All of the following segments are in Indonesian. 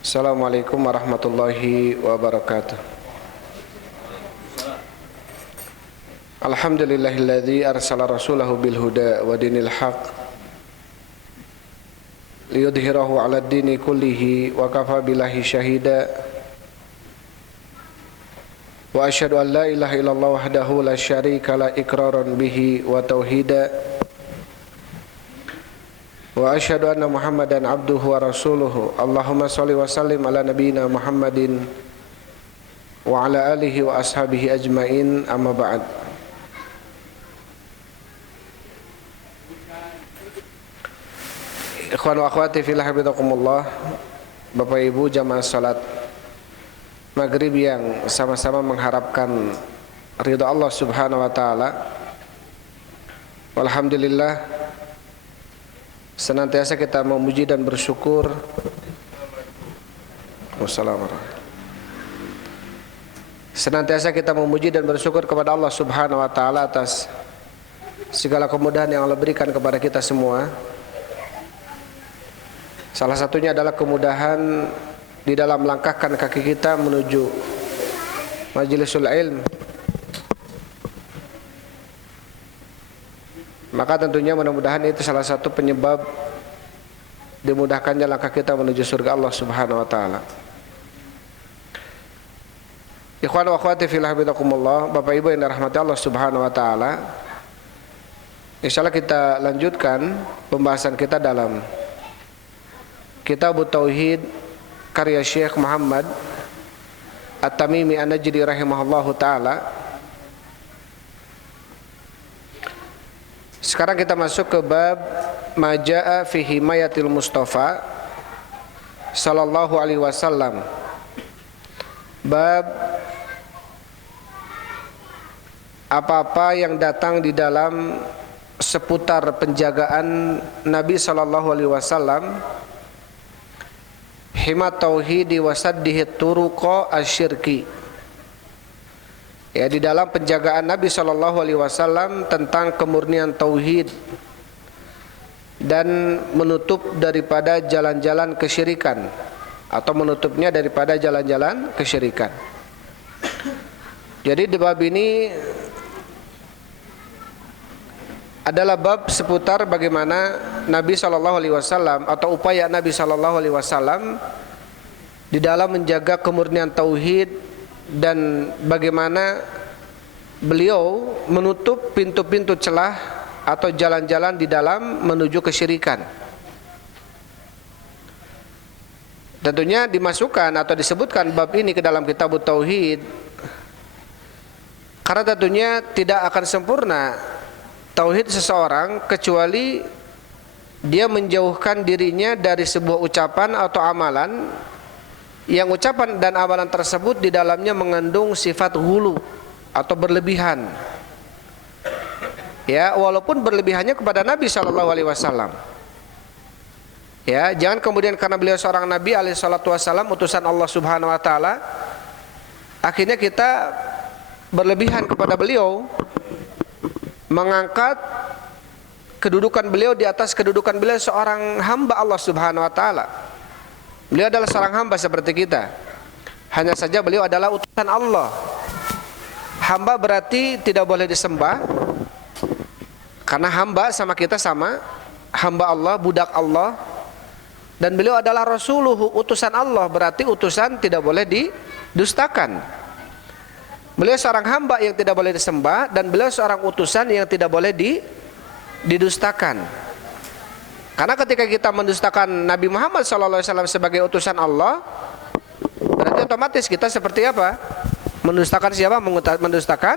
Assalamualaikum warahmatullahi wabarakatuh. Alhamdulillahilladzi arsala rasulahu bil huda wa dinil haq liyudhhirahu 'alad dini kullihi wa kafa billahi syahida. Wa asyhadu an la ilaha illallah wahdahu la syarika la iqraran bihi wa tauhida. Wa asyhadu anna Muhammadan abduhu wa rasuluhu. Allahumma shalli wa sallim ala nabiyyina Muhammadin wa ala alihi wa ashabihi ajmain, amma ba'd. Ikhwan wa akhwati fillah habibakumullah, Bapak Ibu jamaah salat maghrib yang sama-sama mengharapkan ridha Allah Subhanahu wa taala. Alhamdulillah, senantiasa kita memuji dan bersyukur. Senantiasa kita memuji dan bersyukur kepada Allah Subhanahu wa taala atas segala kemudahan yang Allah berikan kepada kita semua. Salah satunya adalah kemudahan di dalam melangkahkan kaki kita menuju majlisul ilm. Maka tentunya mudah-mudahan itu salah satu penyebab dimudahkannya langkah kita menuju surga Allah Subhanahu wa taala. Ikhwan wa akhwati fillah habibakumullah, Bapak Ibu yang dirahmati Allah Subhanahu wa taala. Insyaallah kita lanjutkan pembahasan kita dalam Kitab Tauhid karya Syekh Muhammad At-Tamimi An-Najdi rahimahullahu taala. Sekarang kita masuk ke bab Majaa fi himayatil Mustafa sallallahu alaihi wasallam. Bab apa-apa yang datang di dalam seputar penjagaan Nabi sallallahu alaihi wasallam, himat tauhidi wasaddihi turuqa asyirki. Ya, di dalam penjagaan Nabi sallallahu alaihi wasallam tentang kemurnian tauhid dan menutup daripada jalan-jalan kesyirikan, atau menutupnya daripada jalan-jalan kesyirikan. Jadi di bab ini adalah bab seputar bagaimana Nabi sallallahu alaihi wasallam atau upaya Nabi sallallahu alaihi wasallam di dalam menjaga kemurnian tauhid dan bagaimana beliau menutup pintu-pintu celah atau jalan-jalan di dalam menuju kesyirikan. Tentunya dimasukkan atau disebutkan bab ini ke dalam kitab Tauhid karena tentunya tidak akan sempurna tauhid seseorang kecuali dia menjauhkan dirinya dari sebuah ucapan atau amalan yang ucapan dan amalan tersebut di dalamnya mengandung sifat hulu atau berlebihan. Ya, walaupun berlebihannya kepada Nabi sallallahu alaihi wasallam. Ya, jangan kemudian karena beliau seorang nabi alaihi salatu wasallam, utusan Allah Subhanahu wa taala, akhirnya kita berlebihan kepada beliau, mengangkat kedudukan beliau di atas kedudukan beliau seorang hamba Allah Subhanahu wa taala. Beliau adalah seorang hamba seperti kita. Hanya saja beliau adalah utusan Allah. Hamba berarti tidak boleh disembah, karena hamba sama kita sama, hamba Allah, budak Allah. Dan beliau adalah rasuluhu, utusan Allah, berarti utusan tidak boleh didustakan. Beliau seorang hamba yang tidak boleh disembah, dan beliau seorang utusan yang tidak boleh didustakan. Karena ketika kita mendustakan Nabi Muhammad SAW sebagai utusan Allah, berarti otomatis kita seperti apa? Mendustakan siapa? Mendustakan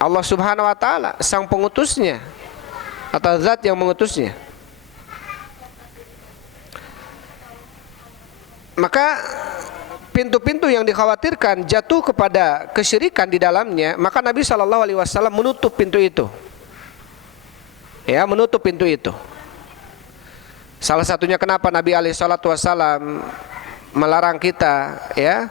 Allah Subhanahu wa taala, sang pengutusnya atau zat yang mengutusnya. Maka pintu-pintu yang dikhawatirkan jatuh kepada kesyirikan di dalamnya, maka Nabi SAW menutup pintu itu. Ya, menutup pintu itu. Salah satunya kenapa Nabi SAW melarang kita, ya,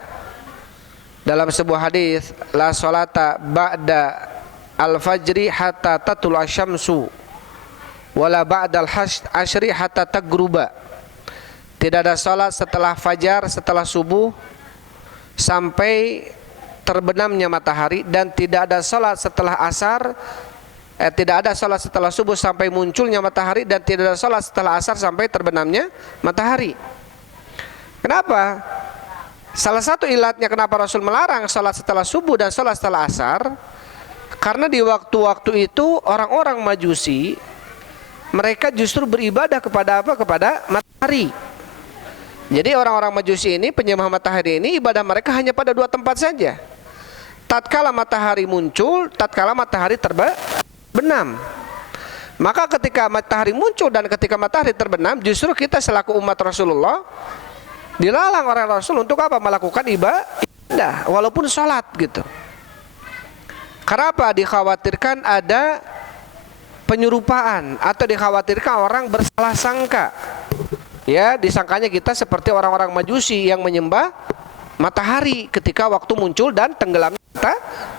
dalam sebuah hadis, la salata ba'da al-fajri hatta tatul asyamsu wala ba'dal asyri hatta tagruba. Tidak ada salat setelah fajar, setelah subuh sampai terbenamnya matahari, dan tidak ada salat setelah asar, tidak ada salat setelah subuh sampai munculnya matahari, dan tidak ada salat setelah asar sampai terbenamnya matahari. Kenapa? Salah satu ilatnya kenapa Rasul melarang salat setelah subuh dan salat setelah asar, karena di waktu-waktu itu orang-orang Majusi mereka justru beribadah kepada apa? Kepada matahari. Jadi orang-orang Majusi ini, penyembah matahari ini, ibadah mereka hanya pada dua tempat saja. Tatkala matahari muncul, tatkala matahari terbenam. Maka ketika matahari muncul dan ketika matahari terbenam, justru kita selaku umat Rasulullah dilarang oleh Rasul untuk apa? Melakukan ibadah, walaupun sholat gitu. Karena apa? Dikhawatirkan ada penyerupaan atau dikhawatirkan orang bersalah sangka. Ya, disangkanya kita seperti orang-orang Majusi yang menyembah matahari ketika waktu muncul dan tenggelamnya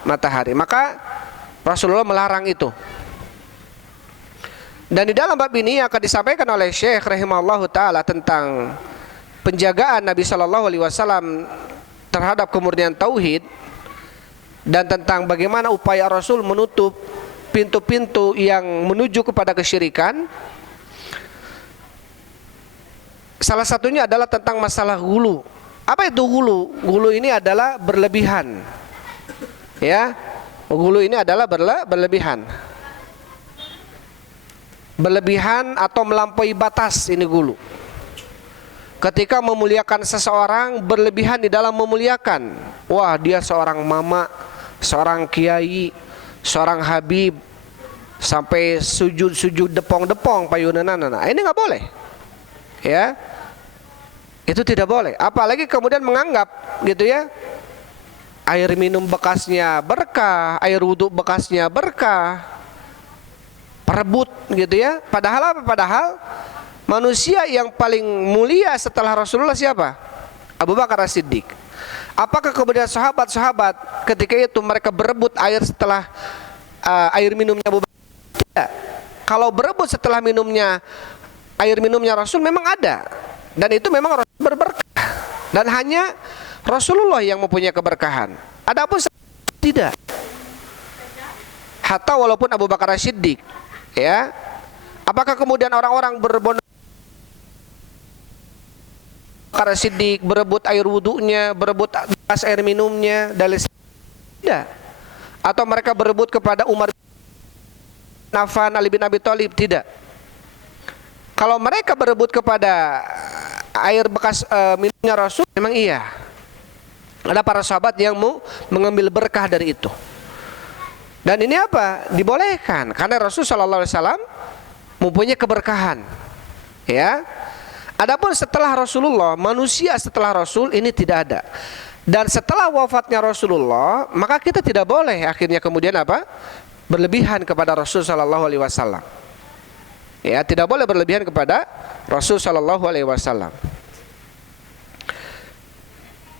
matahari. Maka Rasulullah melarang itu. Dan di dalam bab ini akan disampaikan oleh Syekh rahimahullahu taala tentang penjagaan Nabi sallallahu alaihi wasallam terhadap kemurnian tauhid, dan tentang bagaimana upaya Rasul menutup pintu-pintu yang menuju kepada kesyirikan. Salah satunya adalah tentang masalah ghulu. Apa itu ghulu? Ghulu ini adalah berlebihan. Ya, ghulu ini adalah berlebihan. Berlebihan atau melampaui batas, ini ghulu. Ketika memuliakan seseorang, berlebihan di dalam memuliakan. Wah, dia seorang mama, seorang kiai, seorang habib, sampai sujud depong-depong payunanana. Ini nggak boleh. Ya, itu tidak boleh. Apalagi kemudian menganggap gitu ya, air minum bekasnya berkah, air wudhu bekasnya berkah, perebut gitu ya. Padahal apa? Padahal manusia yang paling mulia setelah Rasulullah siapa? Abu Bakar As-Siddiq. Apakah kemudian sahabat-sahabat ketika itu mereka berebut air setelah air minumnya Abu Bakar? Tidak. Kalau berebut setelah minumnya air minumnya Rasul memang ada, dan itu memang Rasul berberkah, dan hanya Rasulullah yang mempunyai keberkahan. Adapun tidak. Hatta walaupun Abu Bakar As-Siddiq, ya, apakah kemudian orang-orang berebut Bakar Siddiq berebut air wudunya, berebut bekas air minumnya, dan tidak? Atau mereka berebut kepada Umar bin Affan, Ali bin Abi Thalib? Tidak. Kalau mereka berebut kepada air bekas minumnya Rasul, memang iya. Ada para sahabat yang mau mengambil berkah dari itu. Dan ini apa? Dibolehkan karena Rasul sallallahu alaihi wasallam mempunyai keberkahan. Ya. Adapun setelah Rasulullah, manusia setelah Rasul ini tidak ada. Dan setelah wafatnya Rasulullah, maka kita tidak boleh akhirnya kemudian apa? Berlebihan kepada Rasul sallallahu alaihi wasallam. Ya, tidak boleh berlebihan kepada Rasul sallallahu alaihi wasallam.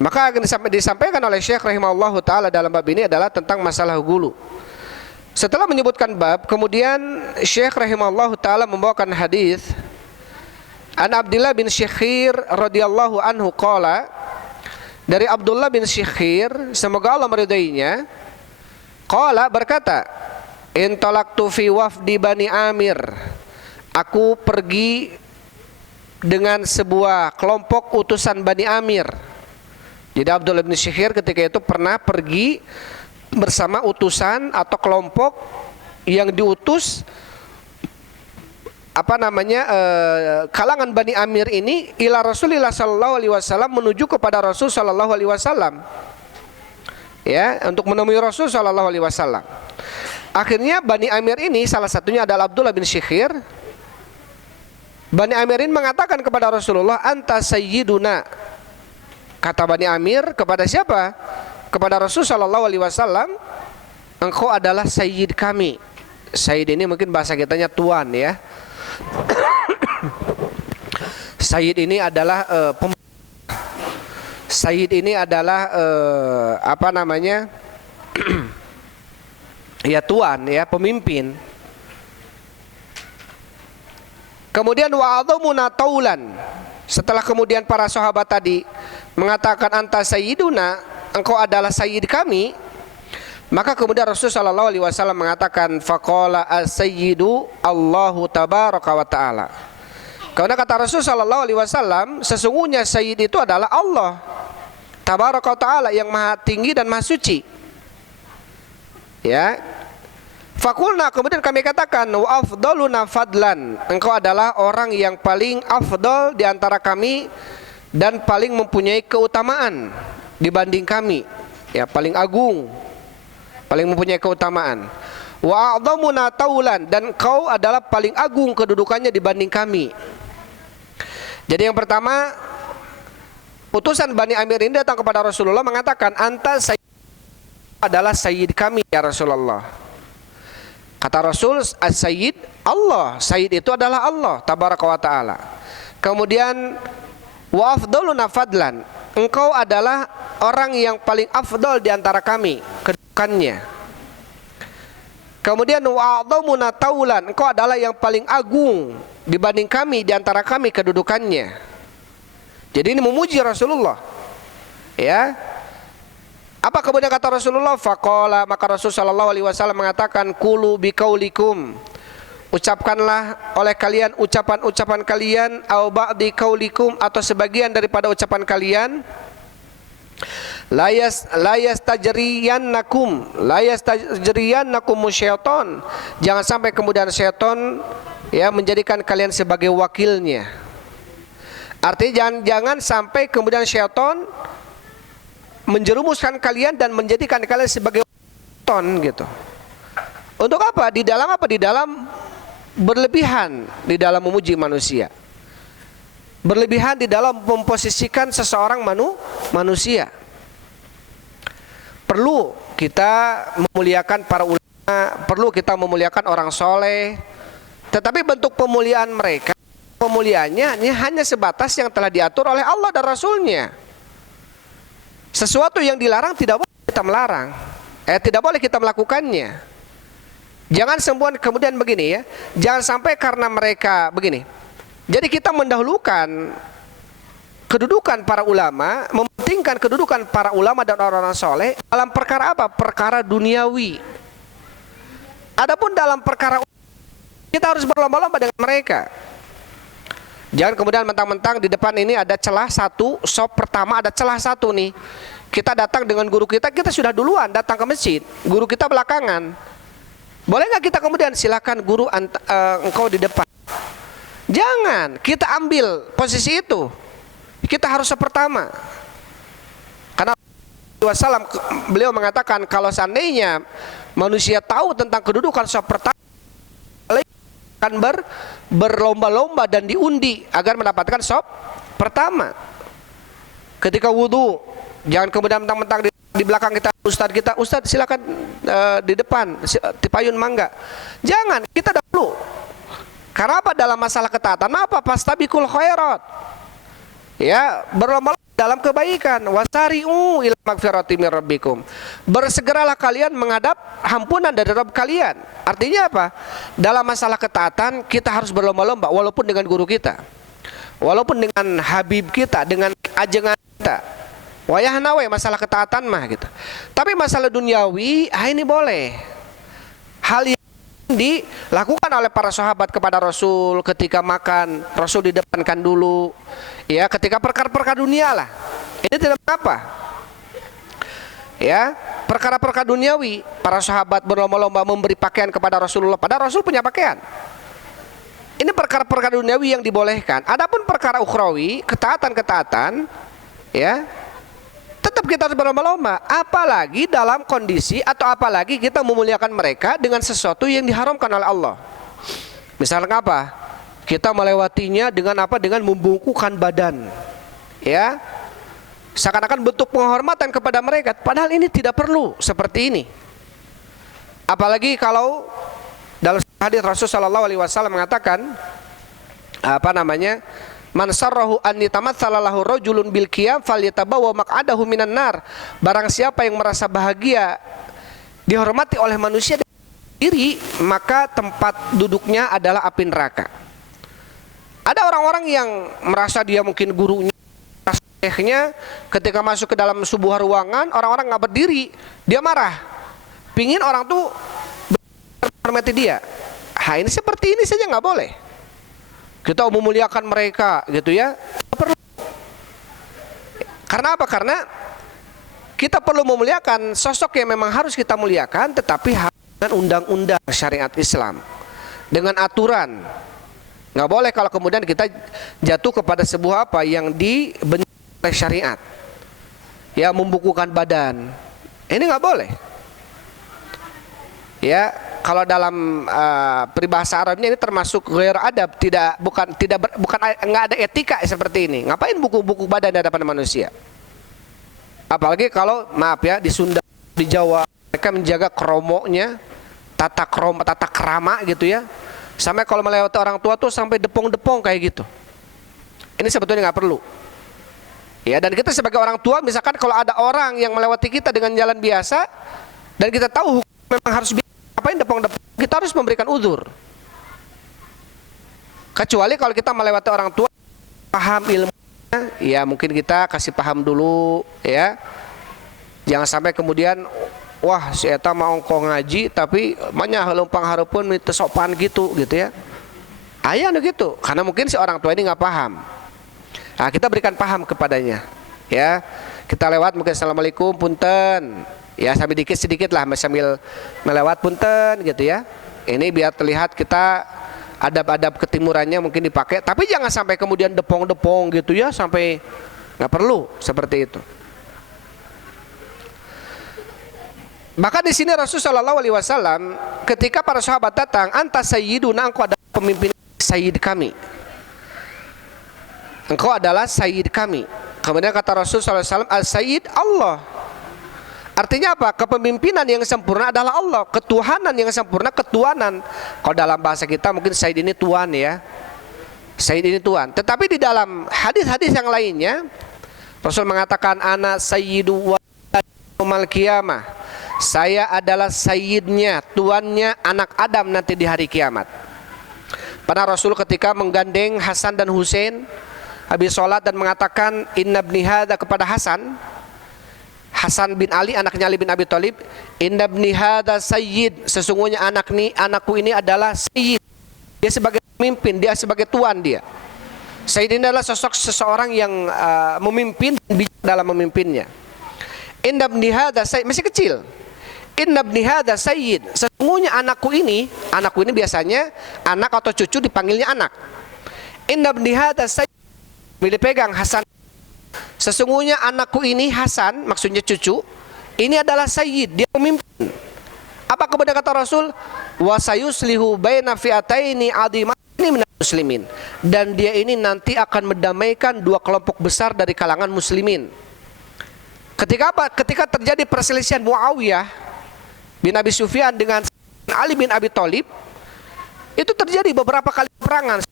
Maka akan disampaikan oleh Syekh rahimahullahu taala dalam bab ini adalah tentang masalah ghulu. Setelah menyebutkan bab, kemudian Syekh rahimahullahu taala membawakan hadis An Abdullah bin Syikhir radhiyallahu anhu qala, dari Abdullah bin Syikhir, semoga Allah meridainya, qala berkata, intalaqtu fi wafdi Bani Amir, aku pergi dengan sebuah kelompok utusan Bani Amir. Jadi Abdullah bin Syikhir ketika itu pernah pergi bersama utusan atau kelompok yang diutus kalangan Bani Amir ini ila Rasulillah sallallahu alaihi wasallam, menuju kepada Rasul sallallahu alaihi wasallam. Ya, untuk menemui Rasul sallallahu alaihi wasallam. Akhirnya Bani Amir ini salah satunya adalah Abdullah bin Syikhir. Bani Amir ini mengatakan kepada Rasulullah, anta sayyiduna. Kata Bani Amir kepada siapa? Kepada Rasul sallallahu alaihi wasallam, engkau adalah sayyid kami. Sayyid ini mungkin bahasa kitanya tuan ya. Sayyid ini adalah Sayyid ini adalah ya tuan ya, pemimpin. Kemudian wa'adhamuna taulan, Setelah kemudian para sahabat tadi mengatakan anta sayyiduna, engkau adalah sayyid kami, maka kemudian Rasulullah SAW mengatakan faqala as-sayyidu Allahu tabaraka wa ta'ala. Karena kata Rasulullah SAW, sesungguhnya sayyid itu adalah Allah tabaraka wa ta'ala, yang maha tinggi dan maha suci. Ya. Fakulna, kemudian kami katakan wa afdaluna fadlan, engkau adalah orang yang paling afdal di antara kami dan paling mempunyai keutamaan dibanding kami, ya, paling agung, paling mempunyai keutamaan. Wa a'dhamuna taulan, dan engkau adalah paling agung kedudukannya dibanding kami. Jadi yang pertama, utusan Bani Amir ini datang kepada Rasulullah mengatakan anta sayyid, adalah sayyid kami ya Rasulullah. Kata Rasul, as-sayyid Allah, sayyid itu adalah Allah tabaraka wa ta'ala. Kemudian wa afdaluna fadlan, engkau adalah orang yang paling afdal di antara kami kedudukannya. Kemudian wa a'dhamuna taulan, engkau adalah yang paling agung dibanding kami, di antara kami kedudukannya. Jadi ini memuji Rasulullah. Ya. Apa kemudian kata Rasulullah? Faqala, maka Rasulullah SAW mengatakan kulu biqaulikum, ucapkanlah oleh kalian ucapan-ucapan kalian, au ba'di qaulikum, atau sebagian daripada ucapan kalian. La yastajriyannakum syaitan, jangan sampai kemudian syaitan, ya, menjadikan kalian sebagai wakilnya. Artinya jangan sampai kemudian syaitan menjerumuskan kalian dan menjadikan kalian sebagai ton gitu. Untuk apa? Di dalam apa? Di dalam berlebihan di dalam memuji manusia. Berlebihan di dalam memposisikan seseorang manusia. Perlu kita memuliakan para ulama, perlu kita memuliakan orang soleh. Tetapi bentuk pemuliaan mereka, pemuliaannya hanya sebatas yang telah diatur oleh Allah dan Rasulnya. Sesuatu yang dilarang tidak boleh kita melarang, tidak boleh kita melakukannya. Jangan sembuhan kemudian begini, ya, jangan sampai karena mereka begini. Jadi kita mendahulukan kedudukan para ulama, mementingkan kedudukan para ulama dan orang-orang soleh dalam perkara apa? Perkara duniawi. Adapun dalam perkara kita harus berlomba-lomba dengan mereka. Jangan kemudian mentang-mentang di depan ini ada celah satu, sop pertama ada celah satu nih. Kita datang dengan guru kita sudah duluan datang ke masjid, guru kita belakangan. Boleh nggak kita kemudian silakan guru engkau di depan? Jangan, kita ambil posisi itu. Kita harus pertama. Karena Wasallam beliau mengatakan kalau seandainya manusia tahu tentang kedudukan sop pertama, akan berlomba-lomba dan diundi agar mendapatkan sop pertama. Ketika wudu, jangan kemudian mentang-mentang di belakang kita Ustadz silakan di depan, tipayun mangga. Jangan, kita dahulu. Karena apa? Dalam masalah ketaatan apa? Fastabiqul khairat. Ya, berlomba dalam kebaikan. Wasari'u ila magfirati mir rabbikum. Bersegeralah kalian menghadap ampunan dari Rabb kalian. Artinya apa? Dalam masalah ketaatan kita harus berlomba-lomba, walaupun dengan guru kita, walaupun dengan habib kita, dengan ajengan kita. Wayah nawe masalah ketaatan mah gitu. Tapi masalah duniawi, ini boleh. Hal yang dilakukan oleh para sahabat kepada Rasul ketika makan, Rasul didepankan dulu. Ya, ketika perkara-perkara dunia lah. Ini tidak apa. Ya, perkara-perkara duniawi, para sahabat berlomba-lomba memberi pakaian kepada Rasulullah, padahal Rasul punya pakaian. Ini perkara-perkara duniawi yang dibolehkan. Adapun perkara ukhrawi, ketaatan-ketaatan, ya, tetap kita harus berlomba-lomba. Apalagi dalam kondisi atau apalagi kita memuliakan mereka dengan sesuatu yang diharamkan oleh Allah. Misalnya apa? Kita melewatinya dengan apa? Dengan membungkukkan badan. Ya. Seakan-akan bentuk penghormatan kepada mereka, padahal ini tidak perlu seperti ini. Apalagi kalau dalam hadis Rasulullah SAW mengatakan apa namanya, man sarrahu an yatamatsala lahu rajulun bil qiyam falyatabawwa maq'adahu minan nar. Barang siapa yang merasa bahagia dihormati oleh manusia diri, maka tempat duduknya adalah api neraka. Ada orang-orang yang merasa dia mungkin gurunya, sheikhnya, ketika masuk ke dalam sebuah ruangan, orang-orang nggak berdiri, dia marah, pingin orang tuh hormati dia. Nah, ini seperti ini saja nggak boleh. Kita memuliakan mereka, gitu ya. Perlu. Karena apa? Karena kita perlu memuliakan sosok yang memang harus kita muliakan, tetapi harus dengan undang-undang syariat Islam, dengan aturan. Nggak boleh kalau kemudian kita jatuh kepada sebuah apa yang dibenci oleh syariat, ya, membukukan badan. Ini nggak boleh. Ya, kalau dalam peribahasa Arabnya ini termasuk ghair adab, bukan nggak ada etika seperti ini. Ngapain buku-buku badan di hadapan manusia? Apalagi kalau maaf ya, di Sunda, di Jawa mereka menjaga kromoknya, tata krama gitu ya. Sampai kalau melewati orang tua tuh sampai depong-depong kayak gitu. Ini sebetulnya nggak perlu. Ya, dan kita sebagai orang tua, misalkan kalau ada orang yang melewati kita dengan jalan biasa dan kita tahu memang harus ngapain depong-depong, kita harus memberikan uzur. Kecuali kalau kita melewati orang tua paham ilmunya, ya mungkin kita kasih paham dulu, ya. Jangan sampai kemudian wah si eta mau engkau ngaji tapi banyak lempang harapun minta sopan gitu ya. Ayah gitu, karena mungkin si orang tua ini nggak paham. Nah, kita berikan paham kepadanya, ya. Kita lewat mungkin assalamualaikum, punten, ya, sambil sedikit lah sambil melewat, punten gitu ya. Ini biar terlihat kita adab-adab ketimurannya mungkin dipakai, tapi jangan sampai kemudian depong-depong gitu ya, sampai nggak perlu seperti itu. Maka di sini Rasulullah SAW ketika para sahabat datang, anta sayyiduna, engkau adalah pemimpin sayyid kami. Engkau adalah sayyid kami. Kemudian kata Rasulullah SAW, as-sayyid Allah. Artinya apa? Kepemimpinan yang sempurna adalah Allah. Ketuhanan yang sempurna, ketuanan. Kalau dalam bahasa kita mungkin sayyid ini tuan ya. Sayyid ini tuan. Tetapi di dalam hadis-hadis yang lainnya, Rasul mengatakan ana sayyidu wal qiyamah. Saya adalah sayyidnya, tuannya anak Adam nanti di hari kiamat. Pada Rasul ketika menggandeng Hasan dan Husain habis sholat dan mengatakan inna ibni hadza kepada Hasan bin Ali, anaknya Ali bin Abi Thalib, inna ibni hadza sayyid, sesungguhnya anakku ini adalah sayyid. Dia sebagai pemimpin, dia sebagai tuan dia. Sayyid ini adalah sosok seseorang yang memimpin dan bijak dalam memimpinnya. Inna ibni hadza sayyid, masih kecil. Inna ibni hadza sayyid, sesungguhnya anakku ini biasanya anak atau cucu dipanggilnya anak. Inna ibni hadza sayyid, bila pegang Hasan, sesungguhnya anakku ini Hasan, maksudnya cucu, ini adalah sayyid, dia pemimpin. Apa kemudian kata Rasul? Wa sayuslihu baina fi'ataini 'azimaini minal muslimin, dan dia ini nanti akan mendamaikan dua kelompok besar dari kalangan muslimin. Ketika apa? Ketika terjadi perselisihan Muawiyah bin Abi Sufyan dengan Ali bin Abi Thalib, itu terjadi beberapa kali peperangan,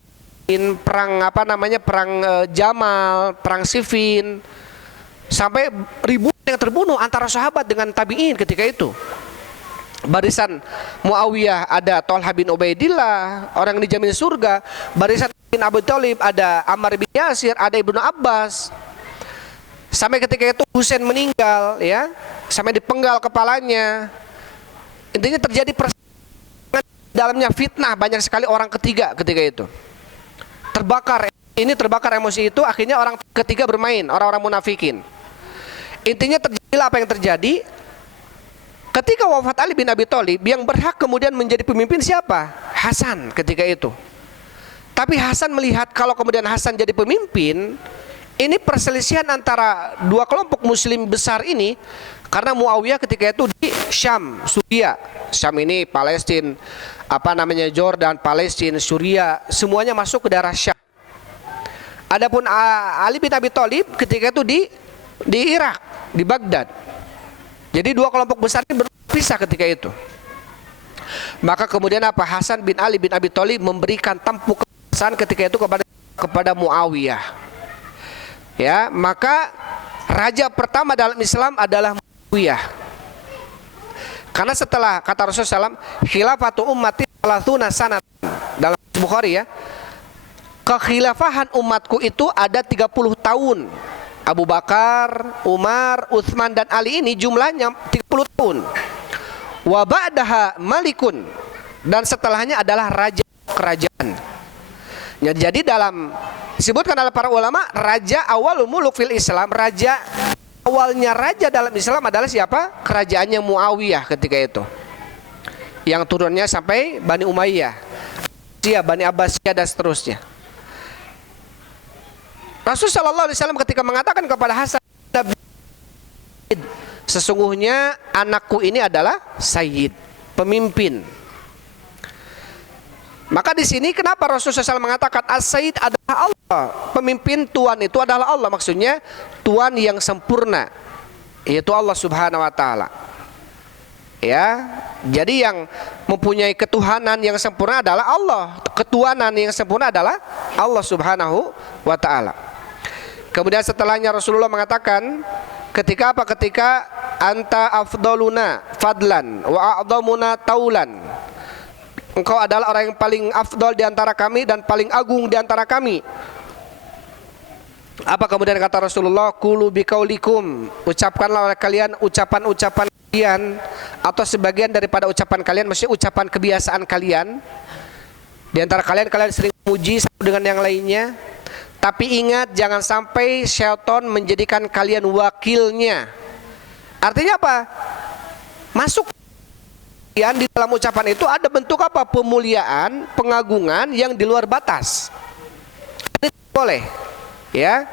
perang Jamal, perang Siffin, sampai ribuan yang terbunuh antara sahabat dengan tabi'in ketika itu. Barisan Muawiyah ada Thalhah bin Ubaidillah, orang yang dijamin surga. Barisan bin Abi Thalib ada Ammar bin Yasir, ada Ibnu Abbas. Sampai ketika itu Husain meninggal, ya, sampai dipenggal kepalanya. Intinya terjadi dalamnya fitnah, banyak sekali orang ketiga ketika itu. Terbakar emosi itu, akhirnya orang ketiga bermain, orang-orang munafikin. Intinya terjadilah apa yang terjadi. Ketika wafat Ali bin Abi Thalib, yang berhak kemudian menjadi pemimpin siapa? Hasan ketika itu. Tapi Hasan melihat kalau kemudian Hasan jadi pemimpin, ini perselisihan antara dua kelompok muslim besar ini. Karena Muawiyah ketika itu di Syam, Suria. Syam ini Palestina, Jordan, Palestina, Suria, semuanya masuk ke daerah Syam. Adapun Ali bin Abi Thalib ketika itu di Irak, di Baghdad. Jadi dua kelompok besar ini berpisah ketika itu. Maka kemudian apa? Hasan bin Ali bin Abi Thalib memberikan tampuk kekuasaan ketika itu kepada Muawiyah. Ya, maka raja pertama dalam Islam adalah Muawiyah. Karena setelah kata Rasulullah SAW, khilafatu ummati 30 sanat, dalam Bukhari ya, Kekhilafahan umatku itu ada 30 tahun. Abu Bakar, Umar, Utsman dan Ali ini jumlahnya 30 tahun. Wa ba'daha malikun, dan setelahnya adalah raja kerajaan. Ya, jadi dalam disebutkan oleh para ulama, raja awalul muluk fil Islam, raja awalnya raja dalam Islam adalah siapa? Kerajaannya Muawiyah ketika itu, yang turunnya sampai Bani Umayyah, Bani Abbasiyah dan seterusnya. Rasul sallallahu alaihi wasallam ketika mengatakan kepada Hasan, sesungguhnya anakku ini adalah sayyid, pemimpin. Maka di sini kenapa Rasulullah SAW mengatakan as-sayyid adalah Allah, pemimpin, tuan itu adalah Allah, maksudnya tuan yang sempurna, yaitu Allah Subhanahu wa taala. Ya, jadi yang mempunyai ketuhanan yang sempurna adalah Allah, ketuanan yang sempurna adalah Allah Subhanahu wa taala. Kemudian setelahnya Rasulullah mengatakan ketika apa? Ketika anta afdaluna fadlan wa a'dhamuna taulan. Engkau adalah orang yang paling afdal di antara kami dan paling agung di antara kami. Apa kemudian kata Rasulullah? Qulu biqaulikum, ucapkanlah oleh kalian ucapan-ucapan kalian atau sebagian daripada ucapan kalian, maksudnya ucapan kebiasaan kalian. Di antara kalian sering memuji satu dengan yang lainnya. Tapi ingat, jangan sampai syaitan menjadikan kalian wakilnya. Artinya apa? Masuk di dalam ucapan itu ada bentuk apa? Pemuliaan, pengagungan yang di luar batas. Ini boleh, ya.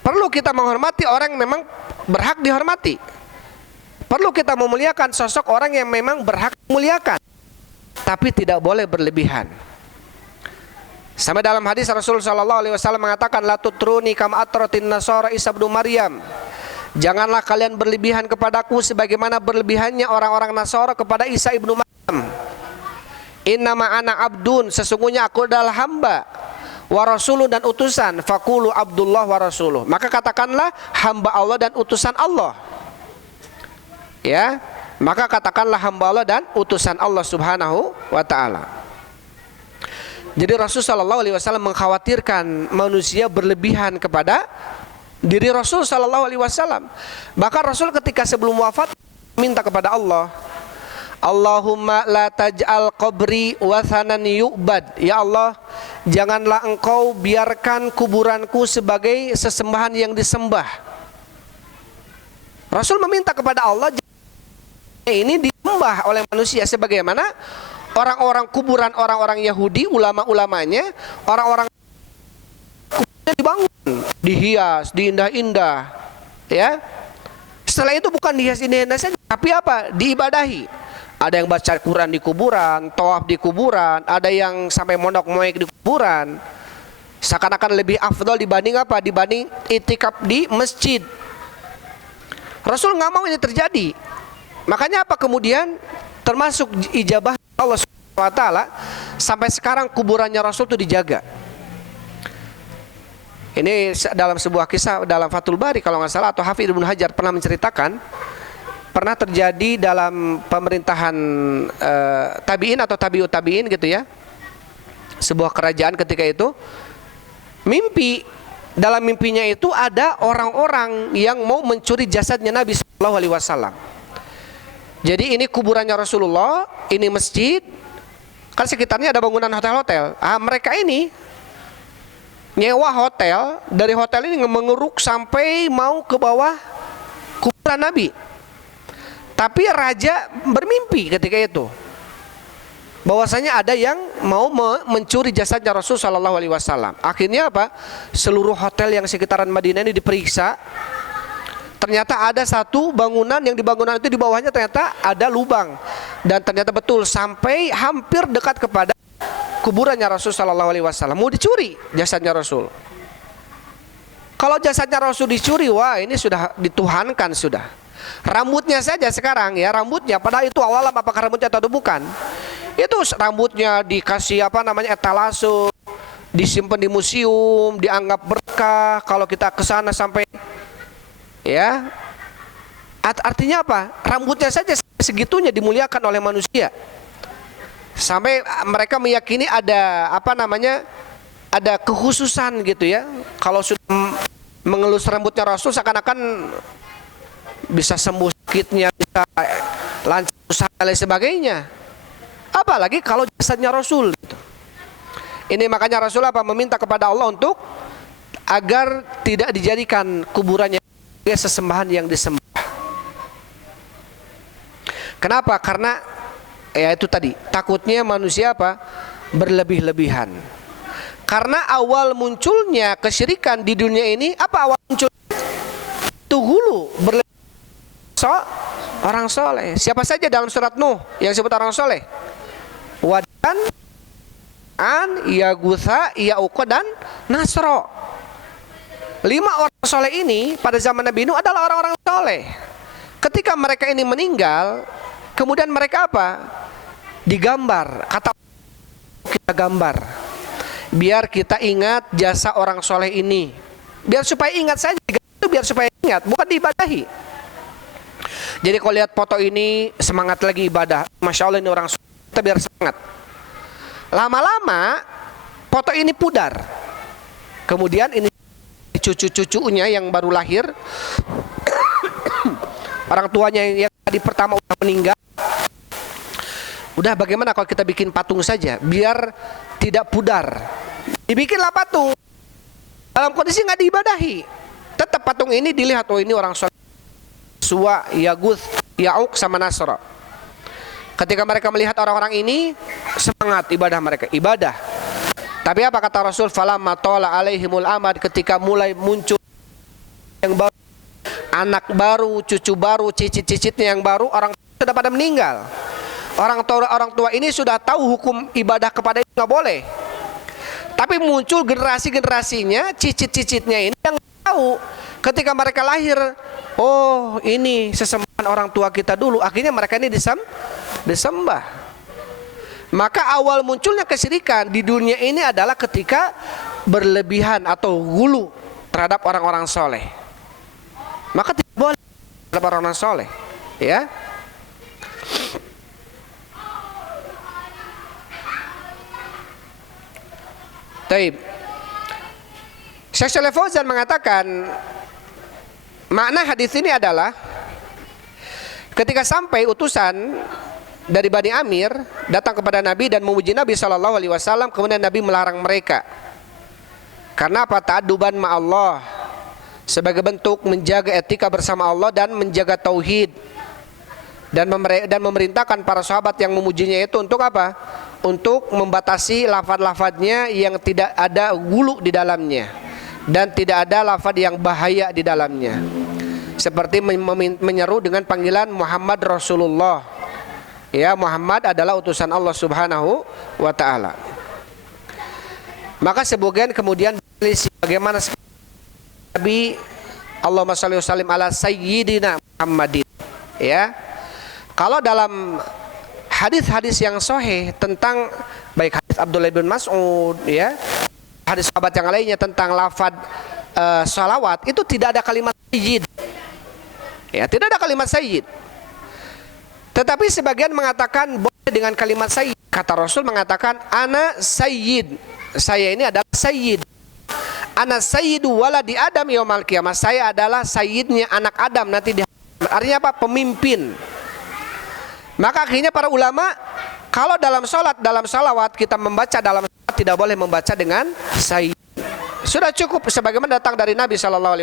Perlu kita menghormati orang yang memang berhak dihormati. Perlu kita memuliakan sosok orang yang memang berhak dimuliakan, tapi tidak boleh berlebihan. Sampai dalam hadis Rasulullah SAW mengatakan, la tutruni kama atratin nasara Isa bin Maryam. Janganlah kalian berlebihan kepadaku sebagaimana berlebihannya orang-orang Nasara kepada Isa ibnu Maryam. Innama ana abdun, sesungguhnya aku adalah hamba, wa rasulun dan utusan, faqulu abdullah wa rasuluh. Maka katakanlah hamba Allah dan utusan Allah. Ya, maka katakanlah hamba Allah dan utusan Allah Subhanahu wa taala. Jadi Rasulullah SAW mengkhawatirkan manusia berlebihan kepada diri Rasul sallallahu alaihi wasallam. Maka Rasul ketika sebelum wafat minta kepada Allah, Allahumma la taj'al qabri wathanan yu'bad. Ya Allah, janganlah engkau biarkan kuburanku sebagai sesembahan yang disembah. Rasul meminta kepada Allah ini disembah oleh manusia sebagaimana orang-orang kuburan orang-orang Yahudi, ulama-ulamanya, orang-orang kuburannya dibangun, dihias, diindah-indah, ya. Setelah itu bukan dihias indah-indah saja, tapi apa? Diibadahi. Ada yang baca Quran di kuburan, tawaf di kuburan, ada yang sampai mondok-moek di kuburan. Seakan-akan lebih afdal dibanding apa? Dibanding itikaf di masjid. Rasul nggak mau ini terjadi. Makanya apa kemudian termasuk ijabah Allah Subhanahu wa taala, sampai sekarang kuburannya Rasul itu dijaga. Ini dalam sebuah kisah dalam Fathul Bari kalau nggak salah, atau Hafidz Ibnu Hajar pernah menceritakan, pernah terjadi dalam pemerintahan tabi'in atau tabi'ut tabi'in gitu ya, sebuah kerajaan ketika itu mimpi. Dalam mimpinya itu ada orang-orang yang mau mencuri jasadnya Nabi Sallallahu Alaihi Wasallam. Jadi ini kuburannya Rasulullah, ini masjid, kan sekitarnya ada bangunan hotel-hotel. Mereka ini nyewa hotel, dari hotel ini mengeruk sampai mau ke bawah kuburan Nabi. Tapi raja bermimpi ketika itu bahwasanya ada yang mau mencuri jasadnya Rasul Sallallahu Alaihi Wasallam. Akhirnya apa? Seluruh hotel yang sekitaran Madinah ini diperiksa. Ternyata ada satu bangunan, yang di bangunan itu di bawahnya ternyata ada lubang, dan ternyata betul sampai hampir dekat kepada kuburannya Rasul Sallallahu Alaihi Wasallam. Mau dicuri jasadnya Rasul. Kalau jasadnya Rasul dicuri, wah ini sudah dituhankan sudah. Rambutnya saja sekarang ya, rambutnya, padahal itu awalam apakah rambutnya atau bukan. Itu rambutnya dikasih apa namanya etalase, disimpan di museum, dianggap berkah kalau kita ke sana sampai, ya. Artinya apa? Rambutnya saja segitunya dimuliakan oleh manusia. Sampai mereka meyakini ada apa namanya ada kekhususan gitu ya. Kalau sudah mengelus rambutnya Rasul seakan-akan bisa sembuh sakitnya, bisa lancar usaha dan lain sebagainya. Apalagi kalau jasadnya Rasul gitu. Ini makanya Rasul apa? Meminta kepada Allah untuk agar tidak dijadikan kuburannya sebagai sesembahan yang disembah. Kenapa? Karena ya itu tadi, takutnya manusia apa? Berlebih-lebihan. Karena awal munculnya kesyirikan di dunia ini, apa awal muncul? Tuhulu orang soleh. Siapa saja dalam surat Nuh yang disebut orang soleh? Wadan, An, Yagutha, Ya'uq dan Nasro. 5 orang soleh ini pada zaman Nabi Nuh adalah orang-orang soleh. Ketika mereka ini meninggal, kemudian mereka apa? Digambar. Kata kita gambar, biar kita ingat jasa orang soleh ini. Biar supaya ingat saja, itu biar supaya ingat, bukan diibadahi. Jadi kalau lihat foto ini semangat lagi ibadah, masya Allah ini orang soleh, kita biar semangat. Lama-lama foto ini pudar. Kemudian ini cucu-cucunya yang baru lahir, orang tuanya yang tadi pertama udah meninggal. Udah bagaimana kalau kita bikin patung saja biar tidak pudar. Dibikinlah patung. Dalam kondisi nggak diibadahi. Tetap patung ini dilihat, oh ini orang soleh. Suwa, Yaguth, Ya'uq sama Nasra. Ketika mereka melihat orang-orang ini, semangat ibadah mereka, ibadah. Tapi apa kata Rasul? Falamma tala alaihimul amad, ketika mulai muncul yang baru, anak baru, cucu baru, cicit-cicitnya yang baru, orang sudah pada meninggal. Orang tua ini sudah tahu hukum ibadah kepada itu nggak boleh. Tapi muncul generasi-generasinya, cicit-cicitnya ini yang tahu. Ketika mereka lahir, oh ini sesembahan orang tua kita dulu. Akhirnya mereka ini disembah. Maka awal munculnya kesyirikan di dunia ini adalah ketika berlebihan atau gulu terhadap orang-orang soleh. Maka tidak boleh terhadap orang-orang soleh, ya. Taib. Syekh Shalih Fauzan mengatakan makna hadis ini adalah ketika sampai utusan dari Bani Amir datang kepada Nabi dan memuji Nabi SAW, kemudian Nabi melarang mereka. Karena apa? Ta'aduban ma'allah, sebagai bentuk menjaga etika bersama Allah dan menjaga tauhid, dan memerintahkan para sahabat yang memujinya itu untuk apa? Untuk membatasi lafaz-lafaznya yang tidak ada gulu di dalamnya dan tidak ada lafaz yang bahaya di dalamnya, seperti menyeru dengan panggilan Muhammad Rasulullah. Ya, Muhammad adalah utusan Allah Subhanahu wa ta'ala. Maka sebagian kemudian bagaimana Nabi Allahumma shalli wa sallim ala sayyidina Muhammadin. Ya, kalau dalam hadis-hadis yang sahih tentang baik hadis Abdullah bin Mas'ud, ya, hadis sahabat yang lainnya tentang lafaz salawat, itu tidak ada kalimat sayyid. Ya, tidak ada kalimat sayyid. Tetapi sebagian mengatakan boleh dengan kalimat sayyid. Kata Rasul mengatakan ana sayyid. Saya ini adalah sayyid. Ana sayyidu waladi Adam yaumal qiyamah. Saya adalah sayyidnya anak Adam nanti di artinya apa? Pemimpin. Maka akhirnya para ulama, kalau dalam sholat, dalam salawat kita membaca dalam sholat tidak boleh membaca dengan sayyid. Sudah cukup sebagaimana datang dari Nabi SAW.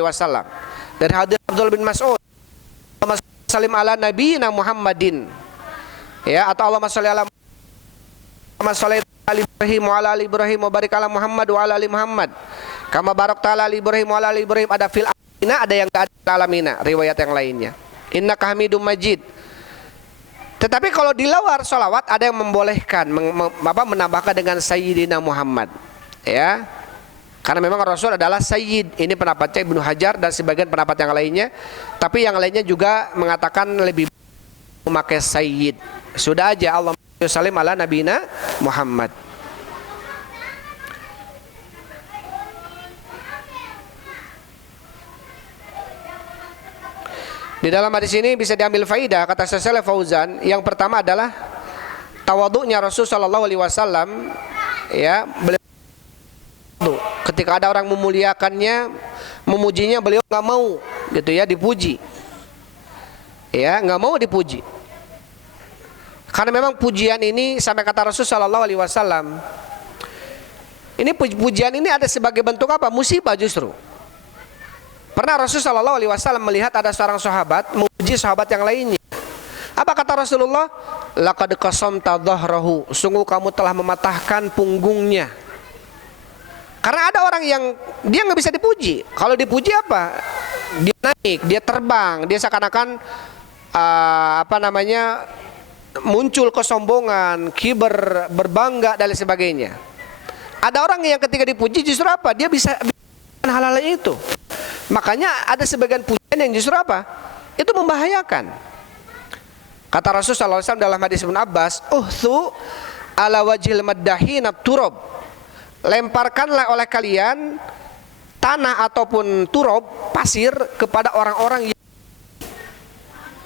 Dari hadis Abdullah bin Mas'ud, Allahumma sallim ala nabiyina Muhammadin, ya, atau Allahumma sholli ala Ibrahim wa ala ali Ibrahim wa barik ala Muhammad wa ala ali Muhammad kama barakta ala Ibrahim wa ala ali Ibrahim. Ada fil alamina, ada yang enggak ada alamina, riwayat yang lainnya. Innaka Hamidum Majid. Tetapi kalau di luar sholawat ada yang membolehkan menambahkan dengan Sayyidina Muhammad, ya, karena memang Rasul adalah Sayyid. Ini pendapatnya Ibnu Hajar dan sebagian pendapat yang lainnya. Tapi yang lainnya juga mengatakan lebih memakai Sayyid. Sudah aja Allahumma shalli ala nabiyina Muhammad. Di dalam hadis ini bisa diambil faidah, kata Syekh Shalih Fauzan. Yang pertama adalah tawadhu'nya Rasul sallallahu alaihi wasallam, ya, beliau ketika ada orang memuliakannya, memujinya, beliau nggak mau gitu ya dipuji. Ya, nggak mau dipuji. Karena memang pujian ini sampai kata Rasul sallallahu alaihi wasallam, ini pujian ini ada sebagai bentuk apa? Musibah justru. Pernah Rasul sallallahu alaihi wasallam melihat ada seorang sahabat memuji sahabat yang lainnya. Apa kata Rasulullah? Laqad qasamta dhahrahu, sungguh kamu telah mematahkan punggungnya. Karena ada orang yang dia nggak bisa dipuji. Kalau dipuji apa? Dia naik, dia terbang, dia seakan-akan muncul kesombongan, kiber, berbangga dan lain sebagainya. Ada orang yang ketika dipuji justru apa? Dia bisa hal-hal itu. Makanya ada sebagian pujian yang justru apa? Itu membahayakan. Kata Rasul sallallahu alaihi wasallam dalam hadis Ibnu Abbas, "Uhthu ala wajhil maddahin turab." Lemparkanlah oleh kalian tanah ataupun turab, pasir kepada orang-orang yang,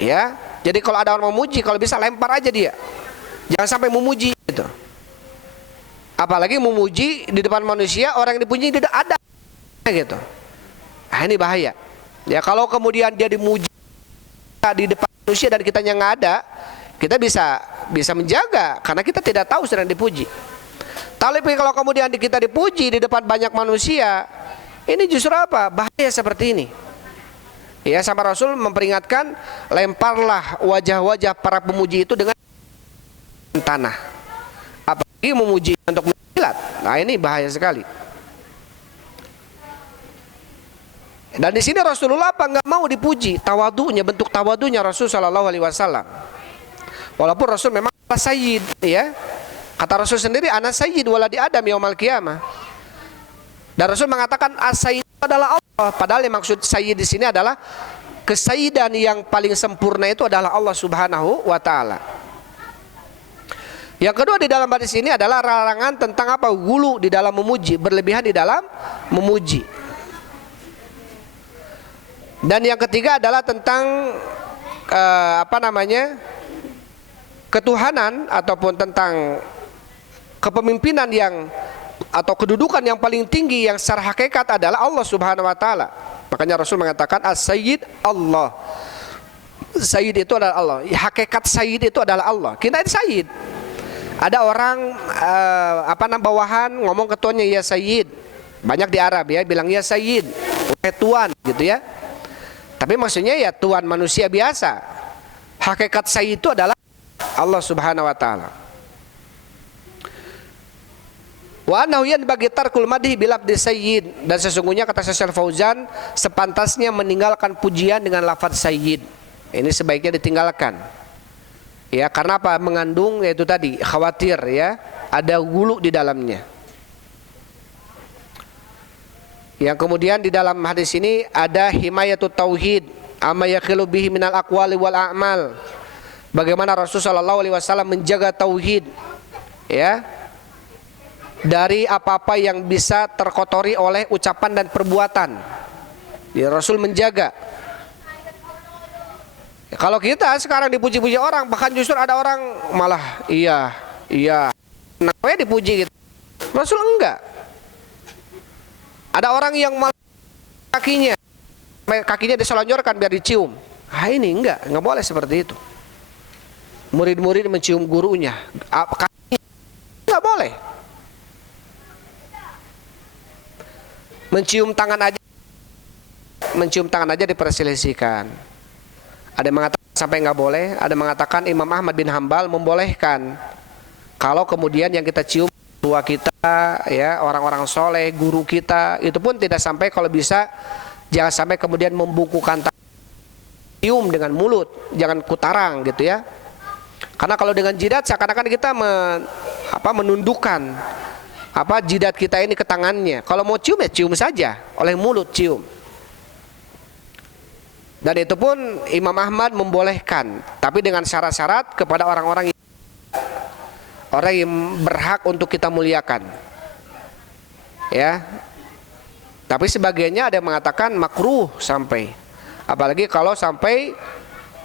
ya. Jadi kalau ada orang memuji, kalau bisa lempar aja dia. Jangan sampai memuji gitu. Apalagi memuji di depan manusia, orang yang dipuji tidak ada gitu. Ah, ini bahaya. Ya, kalau kemudian dia dimuji di depan manusia dan kitanya nggak ada, kita bisa menjaga karena kita tidak tahu sedang dipuji. Tapi kalau kemudian kita dipuji di depan banyak manusia, ini justru apa? Bahaya seperti ini. Ya, sama Rasul memperingatkan, lemparlah wajah-wajah para pemuji itu dengan tanah. Apalagi memuji untuk menjilat. Nah, ini bahaya sekali. Dan di sini Rasulullah apa nggak mau dipuji, tawadunya, bentuk tawadunya Rasul Shallallahu Alaihi Wasallam. Walaupun Rasul memang sayyid, ya. Kata Rasul sendiri, ana sayyid waladi Adam yaumal qiyamah. Dan Rasul mengatakan as-sayyid adalah Allah. Padahal yang maksud sayyid di sini adalah kesayyidan yang paling sempurna itu adalah Allah Subhanahu wa taala. Yang kedua di dalam hadis ini adalah larangan tentang apa? Gulu di dalam memuji, berlebihan di dalam memuji. Dan yang ketiga adalah tentang ketuhanan ataupun tentang kepemimpinan yang atau kedudukan yang paling tinggi yang secara hakikat adalah Allah Subhanahu wa taala. Makanya Rasul mengatakan as-sayyid Allah. Sayyid itu adalah Allah. Hakikat sayyid itu adalah Allah. Kita itu sayyid. Ada orang bawahan ngomong ke tuannya ya sayyid. Banyak di Arab ya bilang ya sayyid, wahai tuan gitu ya. Tapi maksudnya ya tuan manusia biasa. Hakikat sayyid itu adalah Allah Subhanahu wa taala. Wa annahu yanbaghi tarkul madhi bilafdhi sayyid, dan sesungguhnya kata Syekh Fauzan sepantasnya meninggalkan pujian dengan lafaz sayyid. Ini sebaiknya ditinggalkan. Ya, karena apa? Mengandung yaitu tadi khawatir ya, ada gulu di dalamnya. Yang kemudian di dalam hadis ini ada himayatut tauhid, amma yakhilu bihi minal aqwali wal a'mal. Bagaimana Rasulullah sallallahu alaihi wasallam menjaga tauhid ya, dari apa-apa yang bisa terkotori oleh ucapan dan perbuatan. Ya, Rasul menjaga. Ya, kalau kita sekarang dipuji-puji orang, bahkan justru ada orang malah iya, namanya dipuji gitu. Rasul enggak. Ada orang yang malah kakinya diselonjorkan biar dicium. Ah, ini enggak boleh seperti itu. Murid-murid mencium gurunya, kakinya enggak boleh. Mencium tangan aja diperselisihkan. Ada yang mengatakan sampai nggak boleh, ada yang mengatakan Imam Ahmad bin Hambal membolehkan. Kalau kemudian yang kita cium tua kita, ya orang-orang soleh, guru kita, itu pun tidak sampai, kalau bisa jangan sampai kemudian membungkukkan tangan, cium dengan mulut, jangan kutarang gitu ya. Karena kalau dengan jidat seakan-akan kita menundukkan jidat kita ini ke tangannya. Kalau mau cium ya cium saja, oleh mulut cium. Dan itu pun Imam Ahmad membolehkan, tapi dengan syarat-syarat kepada orang yang berhak untuk kita muliakan. Ya. Tapi sebagiannya ada yang mengatakan makruh sampai. Apalagi kalau sampai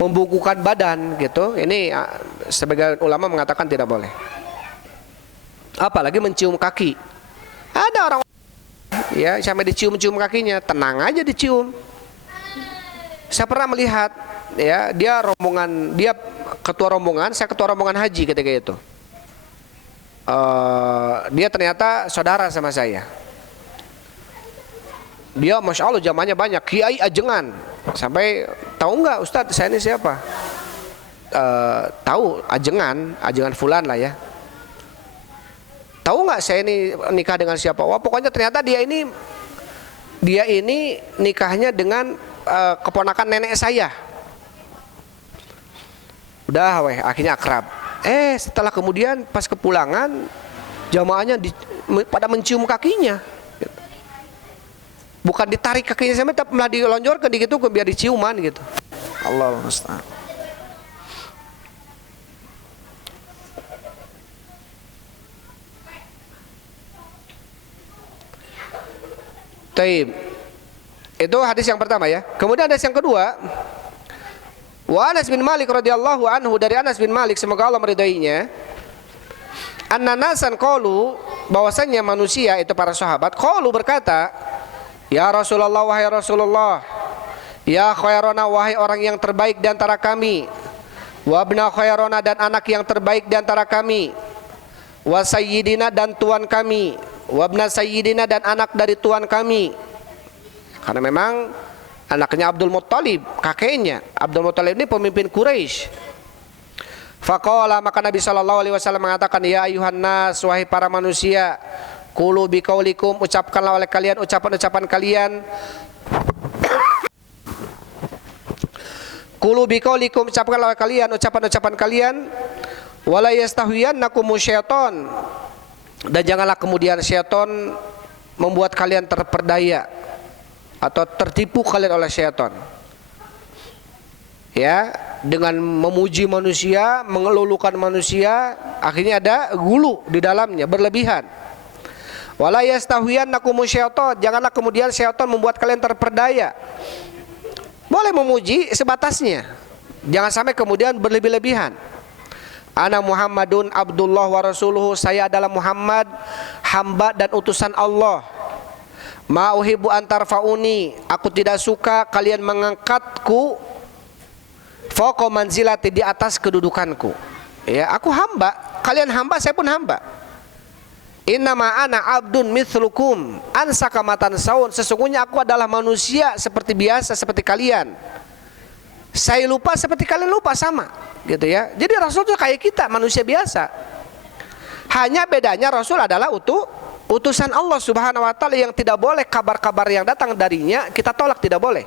pembungkukan badan gitu. Ini sebagian ulama mengatakan tidak boleh. Apalagi mencium kaki. Ada orang ya, sampai dicium-cium kakinya, tenang aja dicium. Saya pernah melihat, ya, dia ketua rombongan, saya ketua rombongan haji ketika itu. Dia ternyata saudara sama saya. Dia masya Allah jamaahnya banyak, kiai ajengan. Sampai tahu nggak Ustadz saya ini siapa? Tahu, ajengan fulan lah ya. Tahu nggak saya ini nikah dengan siapa? Wah, pokoknya ternyata dia ini nikahnya dengan keponakan nenek saya. Udah weh, akhirnya akrab. Setelah kemudian pas kepulangan jamaahnya pada mencium kakinya. Bukan ditarik kakinya sampai, tapi malah dilonjorkan gitu biar diciuman gitu. Allah musta'an. Taib. Itu hadis yang pertama ya. Kemudian hadis yang kedua, wa Anas bin Malik radhiyallahu anhu, dari Anas bin Malik semoga Allah meridainya, anna nasan qalu, bahwasanya manusia itu para sahabat, qalu berkata, ya Rasulullah, wahai Rasulullah, ya khairana, wahai orang yang terbaik di antara kami, wa ibna khairana, dan anak yang terbaik di antara kami, wa sayyidina, dan tuan kami, wa ibna sayyidina, dan anak dari tuan kami. Karena memang anaknya Abdul Muttalib, kakeknya. Abdul Muttalib ini pemimpin Quraisy. Faqala, maka Nabi SAW mengatakan, ya ayuhan nas, wahai para manusia, qulu biqaulikum, ucapkanlah oleh kalian ucapan-ucapan kalian. Qulu biqaulikum, ucapkanlah oleh kalian ucapan-ucapan kalian. Wala yastahwiyannakum syaiton, dan janganlah kemudian syaiton membuat kalian terperdaya atau tertipu kalian oleh syaitan, ya, dengan memuji manusia, mengelulukan manusia, akhirnya ada gulu di dalamnya, berlebihan. Wala yastahwiyannakum syaiton, janganlah kemudian syaitan membuat kalian terperdaya. Boleh memuji sebatasnya, jangan sampai kemudian berlebih-lebihan. Ana Muhammadun Abdullah wa Rasuluhu, saya adalah Muhammad, hamba dan utusan Allah. Ma uhibbu antar fauni, aku tidak suka kalian mengangkatku fauqa manzilati, di atas kedudukanku. Ya, aku hamba, kalian hamba, saya pun hamba. Innama ana abdun mithlukum ansaka matan saun, sesungguhnya aku adalah manusia seperti biasa, seperti kalian. Saya lupa seperti kalian lupa, sama gitu ya. Jadi Rasul itu kayak kita, manusia biasa. Hanya bedanya Rasul adalah utusan Allah Subhanahu wa taala, yang tidak boleh kabar-kabar yang datang darinya kita tolak, tidak boleh.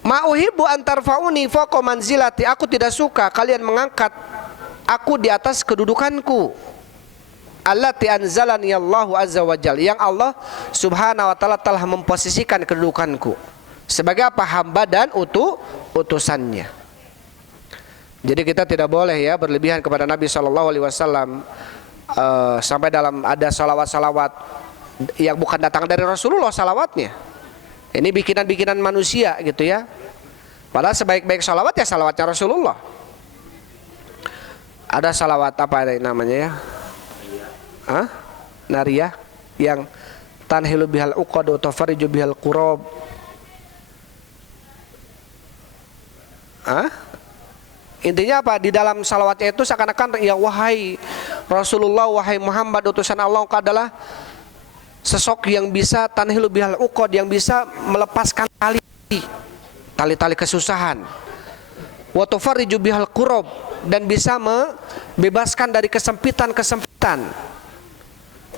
Ma uhibbu antar fauni fauqa manzilati, aku tidak suka kalian mengangkat aku di atas kedudukanku. Allati anzalani Allahu azza wa jalla, yang Allah Subhanahu wa taala telah memposisikan kedudukanku sebagai apa? Hamba dan utusannya. Jadi kita tidak boleh ya berlebihan kepada Nabi SAW, sampai dalam ada salawat-salawat yang bukan datang dari Rasulullah salawatnya. Ini bikinan-bikinan manusia gitu ya. Padahal sebaik-baik salawat ya salawatnya Rasulullah. Ada salawat apa namanya ya? Nariyah, yang tanhilu bihal uqad wa tafariju bihal qurab. Intinya apa? Di dalam salawatnya itu seakan-akan ya wahai Rasulullah, wahai Muhammad utusan Allah, engkau adalah sosok yang bisa tanhilu bihal uqad, yang bisa melepaskan tali-tali kesusahan. Wa tufarriju bihal qurab, dan bisa membebaskan dari kesempitan-kesempitan.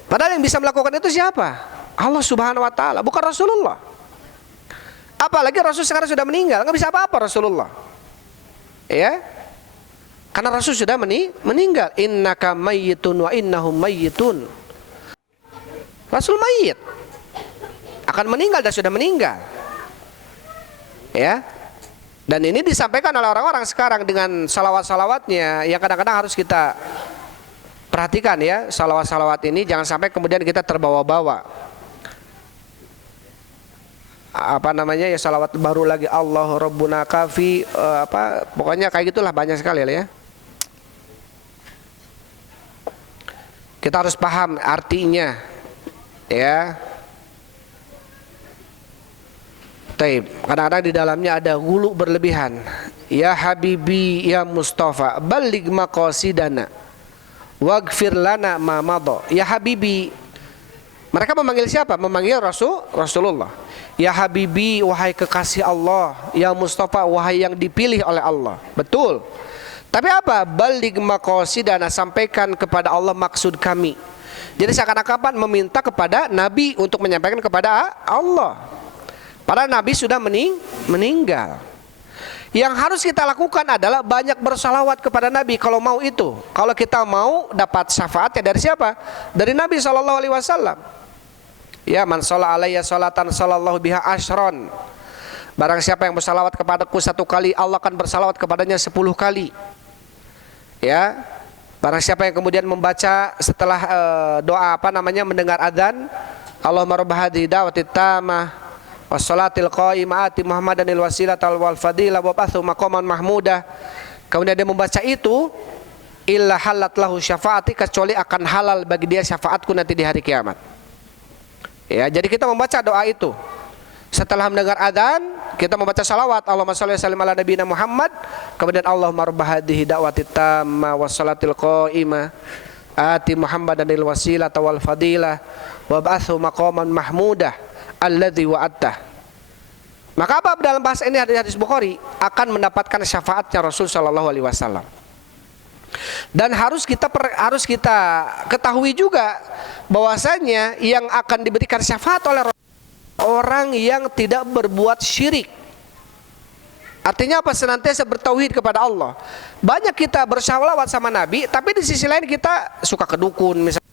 Padahal yang bisa melakukan itu siapa? Allah Subhanahu wa taala, bukan Rasulullah. Apalagi Rasul sekarang sudah meninggal, nggak bisa apa-apa Rasulullah. Ya, karena Rasul sudah meninggal. Innaka mayyitun wa innahum mayyitun. Rasul mayit, akan meninggal dan sudah meninggal. Ya, dan ini disampaikan oleh orang-orang sekarang dengan salawat-salawatnya yang kadang-kadang harus kita perhatikan ya. Salawat-salawat ini jangan sampai kemudian kita terbawa-bawa. Apa namanya ya, salawat baru lagi, Allah Rabbuna kafi, pokoknya kayak gitulah, banyak sekali lah ya. Kita harus paham artinya, ya. Taib. Kadang-kadang di dalamnya ada gulu berlebihan. Ya Habibi ya Mustafa, baligh maqasidana waghfir lana ma madha. Ya Habibi. Mereka memanggil siapa? Memanggil Rasulullah. Ya Habibi, wahai kekasih Allah. Ya Mustafa, wahai yang dipilih oleh Allah. Betul. Tapi apa? Baligh maqasidana, sampaikan kepada Allah maksud kami. Jadi seakan-akan meminta kepada Nabi untuk menyampaikan kepada Allah. Padahal Nabi sudah meninggal. Yang harus kita lakukan adalah banyak bersalawat kepada Nabi kalau mau itu. Kalau kita mau dapat syafaatnya dari siapa? Dari Nabi SAW. Ya, man shalla alayya sholatan sallallahu biha asyron. Barang siapa yang bersalawat kepadaku 1 kali, Allah akan bersalawat kepadanya 10 kali. Ya, barang siapa yang kemudian membaca setelah doa mendengar adzan, Allahumma rabb hadhihi da'wati tammah wassalatil qaimah ati Muhammadanil wasilata wal fadilah wa ba'thu maqaman mahmudah. Kemudian dia membaca itu, illa halat lahu syafaati, kecuali akan halal bagi dia syafaatku nanti di hari kiamat. Ya, jadi kita membaca doa itu. Setelah mendengar adzan, kita membaca salawat, Allahumma shalli wa sallim ala nabiyina Muhammad. Kemudian Allahumma rabb hadhihi da'wati tammah wassalatil qaimah ati Muhammadanil wasilata wal fadilah wa ba'thu maqaman mahmudah alladzi wa'adtah. Maka apa dalam bahasa ini hadis Bukhari akan mendapatkan syafaatnya Rasul sallallahu alaihi wasallam. Dan harus kita ketahui juga bahwasanya yang akan diberikan syafaat oleh orang yang tidak berbuat syirik. Artinya apa? Senantiasa bertauhid kepada Allah. Banyak kita bersyawalawat sama Nabi, tapi di sisi lain kita suka ke dukun misalnya.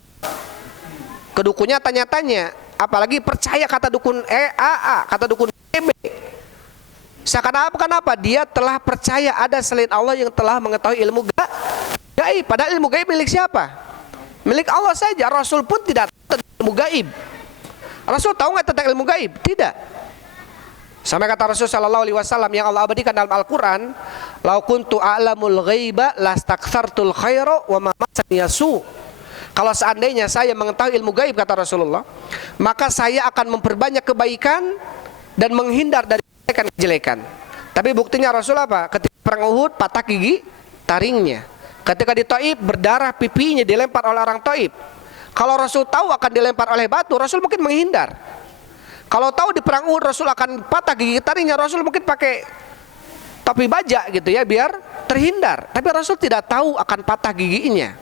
Ke dukunnya tanya-tanya, apalagi percaya kata dukun A, kata dukun B. Seakan-akan apa? Dia telah percaya ada selain Allah yang telah mengetahui ilmu gaib. Padahal ilmu gaib milik siapa? Milik Allah saja. Rasul pun tidak tahu tentang ilmu gaib. Rasul tahu nggak tentang ilmu gaib? Tidak. Sampai kata Rasul sallallahu alaihi wasallam yang Allah abadikan dalam Al-Qur'an, "Lau kuntu a'lamul ghaiba lastakthartul khaira wa ma massani yasu." Kalau seandainya saya mengetahui ilmu gaib, kata Rasulullah, maka saya akan memperbanyak kebaikan dan menghindar dari kejelekan. Tapi buktinya Rasul apa? Ketika perang Uhud patah gigi taringnya. Ketika di Taif berdarah pipinya dilempar oleh orang Taif. Kalau Rasul tahu akan dilempar oleh batu, Rasul mungkin menghindar. Kalau tahu di perang Uhud Rasul akan patah gigi taringnya, Rasul mungkin pakai topi baja gitu ya biar terhindar. Tapi Rasul tidak tahu akan patah giginya.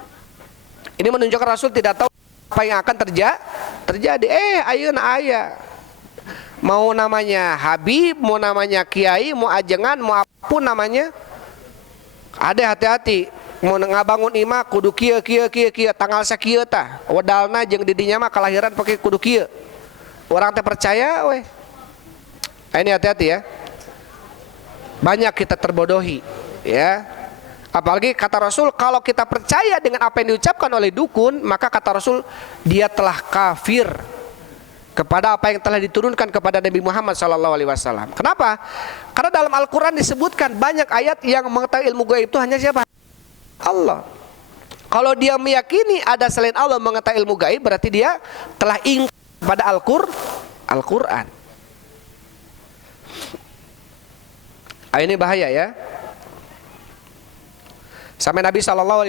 Ini menunjukkan Rasul tidak tahu apa yang akan terjadi. Ayeuna aya. Mau namanya Habib, mau namanya Kiai, mau ajengan, mau apapun namanya. Ada hati-hati. Mau ngabangun imah kudu kieu tanggal sakieu tah. Wedalna jeung didinya mah kelahiran pakai kudu kieu. Orang teh percaya weh. Ini hati-hati ya. Banyak kita terbodohi, ya. Apalagi kata Rasul, kalau kita percaya dengan apa yang diucapkan oleh dukun, maka kata Rasul dia telah kafir kepada apa yang telah diturunkan kepada Nabi Muhammad SAW. Kenapa? Karena dalam Al-Quran disebutkan banyak ayat yang mengetahui ilmu gaib itu hanya siapa? Allah. Kalau dia meyakini ada selain Allah mengetahui ilmu gaib, berarti dia telah ingkar pada Al-Quran. Ini bahaya ya. Sampai Nabi SAW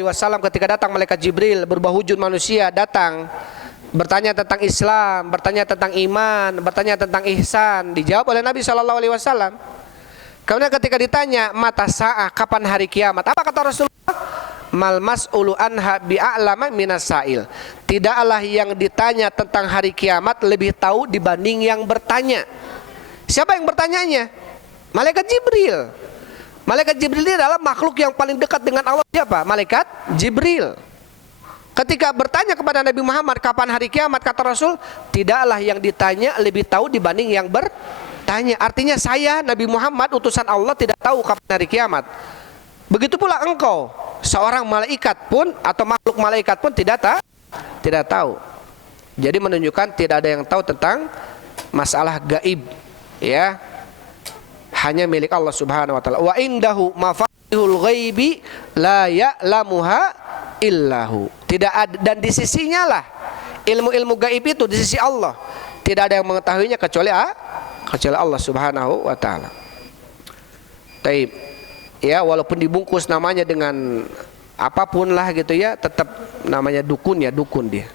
ketika datang malaikat Jibril berubah wujud manusia, datang bertanya tentang Islam, bertanya tentang iman, bertanya tentang ihsan, dijawab oleh Nabi SAW. Kemudian ketika ditanya mata sa'ah, kapan hari kiamat, apa kata Rasulullah? Mal mas'ulu anha bi'a'lama minas sa'il. Tidaklah yang ditanya tentang hari kiamat lebih tahu dibanding yang bertanya. Siapa yang bertanyanya? Malaikat Jibril. Malaikat Jibril ini adalah makhluk yang paling dekat dengan Allah. Siapa? Malaikat Jibril. Ketika bertanya kepada Nabi Muhammad kapan hari kiamat, kata Rasul, tidaklah yang ditanya lebih tahu dibanding yang bertanya. Artinya saya Nabi Muhammad utusan Allah tidak tahu kapan hari kiamat. Begitu pula engkau, seorang malaikat pun atau makhluk malaikat pun tidak tahu. Jadi menunjukkan tidak ada yang tahu tentang masalah gaib, ya. Hanya milik Allah Subhanahu wa taala. Wa indahu mafatihul ghaibi la ya'lamuha illahu. Tidak ada, dan di sisinya lah ilmu-ilmu gaib itu, di sisi Allah tidak ada yang mengetahuinya kecuali Allah Subhanahu wa taala. Taib. Ya, walaupun dibungkus namanya dengan apapun lah gitu ya, tetap namanya dukun ya, dukun dia.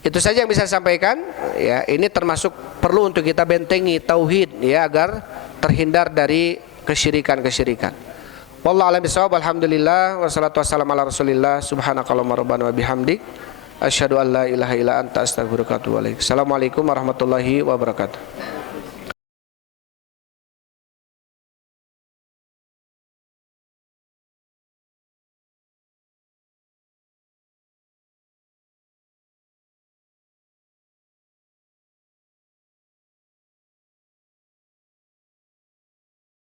Itu saja yang bisa saya sampaikan ya. Ini termasuk perlu untuk kita bentengi tauhid ya, agar terhindar dari kesyirikan-kesyirikan. Wallahu a'lam bishawab. Alhamdulillah wassalatu wassalamu ala Rasulillah. Subhanakallahumma rabbana wa bihamdik asyhadu an la ilaha illa anta astaghfiruka wa atubu ilaik. Assalamualaikum warahmatullahi wabarakatuh.